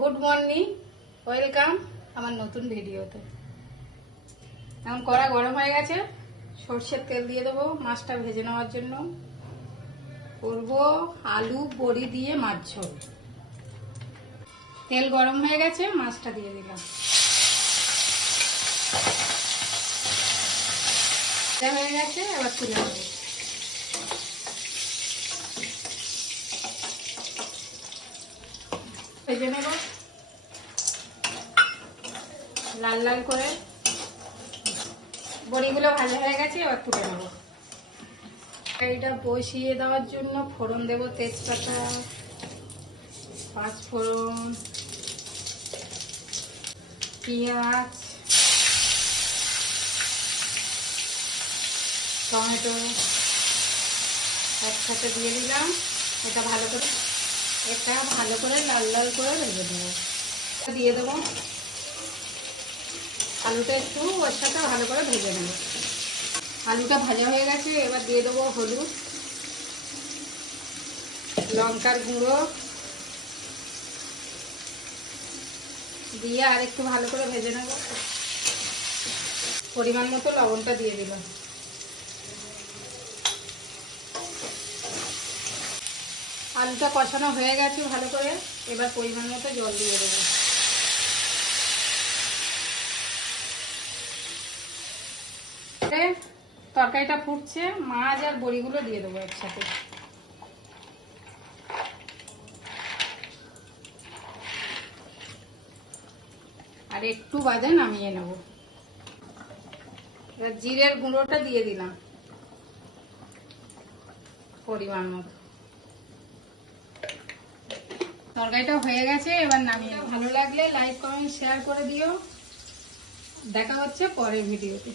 Good morning, welcome আমার নতুন ভিডিওতে। এখন কড়া গরম হয়ে গেছে, সর্ষের তেল দিয়ে দেবো মাছটা ভেজে নেওয়ার জন্য। করব আলু বড়ি দিয়ে মাছ ঝোল। তেল গরম হয়ে গেছে, মাছটা দিয়ে দিলাম। হয়ে গেছে, এবার তুলে নেব। ভেজে নেব লাল লাল করে। বড়িগুলো ভাজা হয়ে গেছে, এবার তুলে নেব। এটা বসিয়ে দেওয়ার জন্য ফোড়ন দেব, তেজপাতা, পাঁচ ফোড়ন, পেঁয়াজ, টমেটো একসাথে দিয়ে দিলাম। এটা ভালো করে লাল লাল করে ভেজে দেবো। দিয়ে দেবো আলুটা, একটু ওর সাথে ভালো করে ভেজে নেব। আলুটা ভাজা হয়ে গেছে, এবার দিয়ে দেবো হলুদ, লঙ্কার গুঁড়ো দিয়ে আর একটু ভালো করে ভেজে নেব। পরিমাণ মতো লবণটা দিয়ে দিলাম। আলুটা কষানো হয়ে গেছে ভালো করে, এবার পরিমাণ মতো জল দিয়ে দেবো। তরকারিটা ফুটছে, মাছ আর বড়িগুলো দিয়ে দেবো একসাথে। আর একটু বাদে নামিয়ে নেব। এবার জিরের গুঁড়োটা দিয়ে দিলাম পরিমাণ মতো। তরকারিটা হয়ে গেছে, এবার নামিয়ে। ভালো লাগলে লাইক কমেন্ট শেয়ার করে দিও। দেখা হচ্ছে পরের ভিডিওতে।